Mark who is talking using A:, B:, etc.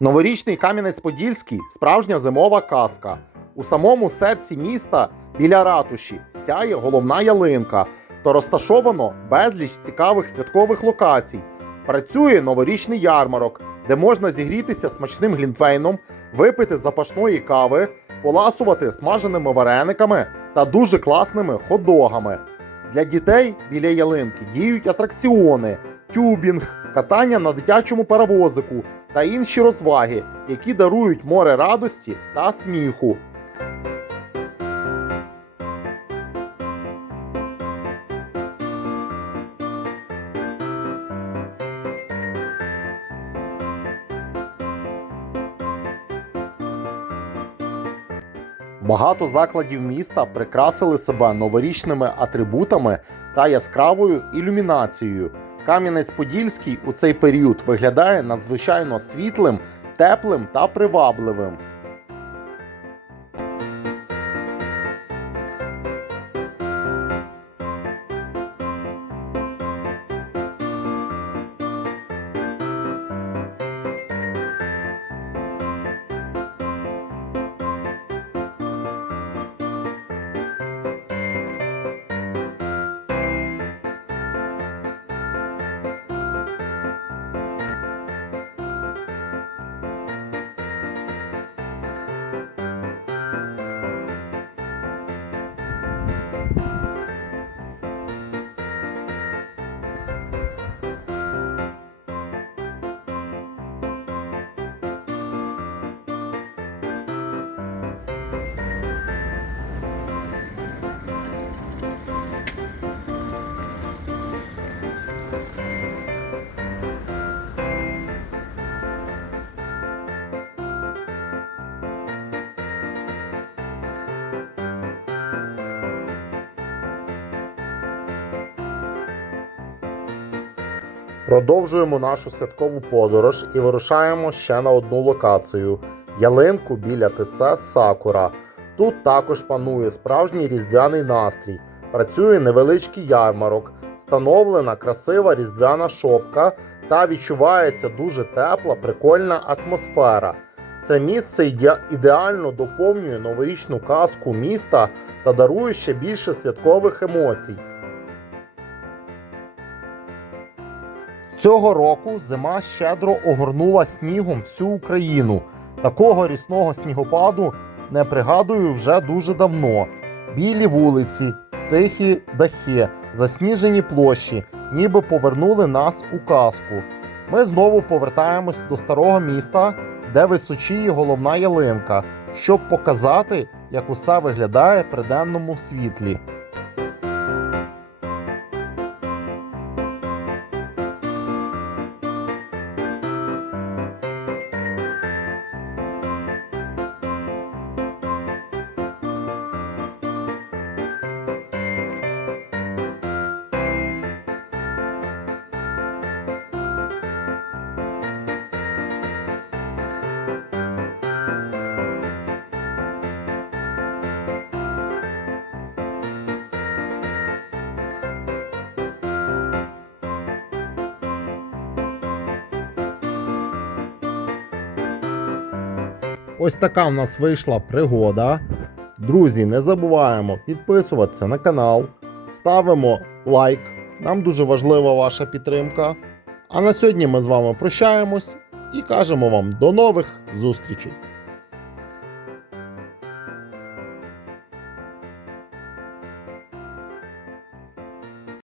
A: Новорічний Кам'янець-Подільський справжня зимова казка. У самому серці міста біля ратуші сяє головна ялинка, то розташовано безліч цікавих святкових локацій. Працює новорічний ярмарок, де можна зігрітися смачним глінтвейном, випити запашної кави, поласувати смаженими варениками та дуже класними хот-догами. Для дітей біля ялинки діють атракціони, тюбінг, катання на дитячому паровозику та інші розваги, які дарують море радості та сміху. Багато закладів міста прикрасили себе новорічними атрибутами та яскравою ілюмінацією. Кам'янець-Подільський у цей період виглядає надзвичайно світлим, теплим та привабливим. Продовжуємо нашу святкову подорож і вирушаємо ще на одну локацію ялинку біля ТЦ Сакура. Тут також панує справжній різдвяний настрій. Працює невеличкий ярмарок, встановлена красива різдвяна шопка та відчувається дуже тепла, прикольна атмосфера. Це місце ідеально доповнює новорічну казку міста та дарує ще більше святкових емоцій. Цього року зима щедро огорнула снігом всю Україну. Такого рісного снігопаду не пригадую вже дуже давно. Білі вулиці, тихі дахи, засніжені площі, ніби повернули нас у казку. Ми знову повертаємось до старого міста, де височіє головна ялинка, щоб показати, як усе виглядає при денному світлі. Ось така в нас вийшла пригода. Друзі, не забуваємо підписуватися на канал, ставимо лайк. Нам дуже важлива ваша підтримка. А на сьогодні ми з вами прощаємось і кажемо вам до нових зустрічей.